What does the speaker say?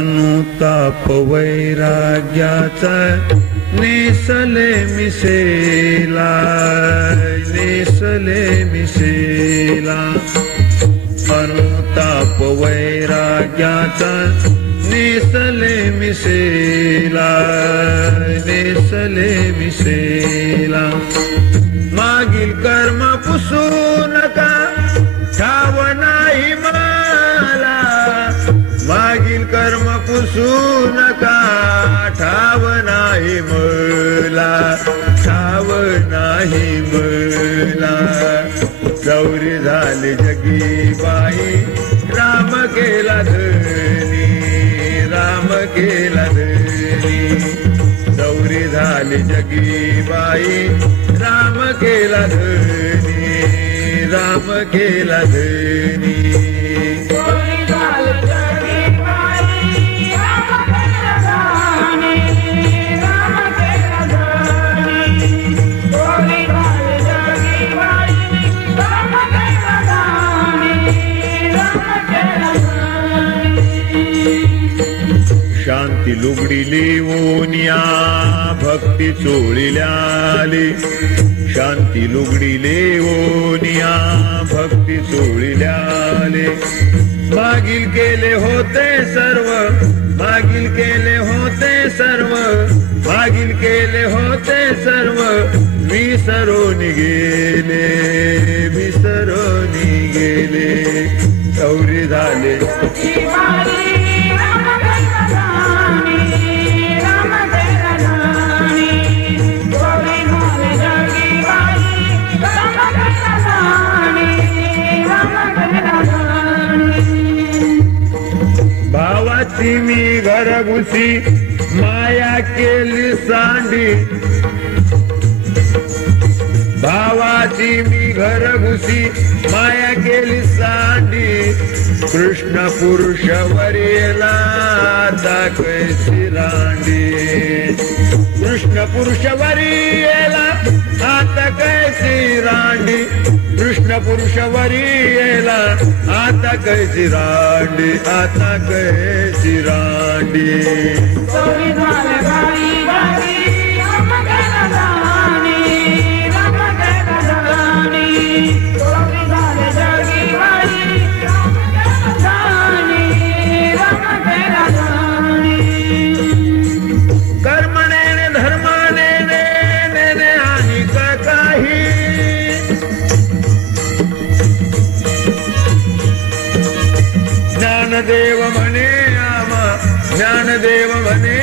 अनुताप वैराग्याचा नेसले मिसेला, नेसले मिसेला. अनुताप वैराग्याचा नेसले मिसेला, नेसले मिसेला. मागील कर्म पुसू नका ठाव नाही मला, मागील कर्म पुसू नका ठाव नाही मला, ठाव नाही मला. चौरी झाली जगी बाई राम केला धनी, राम केला धनी. चौरी झाली जगी बाई राम केला धनी, राम केला धनी. शांती लुगडी लेवोनिया भक्ती चोळिल्याले, शांती लुगडी लेवोनिया भक्ती चोळिल्याले. मागील केले होते सर्व, मागील केले होते सर्व, मागील केले होते सर्व विसरून गेले, विसरून गेले. चौरी झाले भावाची मी घरघुसी माया केली सांडी, भावाची मी घरघुसी माया केली सांडी. कृष्ण पुरुष वरीला आता कैसी रांडी, कृष्ण पुरुष वरीला आता कैसी रांडी. कृष्ण पुरुष वरीला आता कैसी रांडी, आता कैसी रांडी. कर्मने धर्माने नेने आणि काही ज्ञानदेव म्हणे आम्हा, ज्ञानदेव म्हणे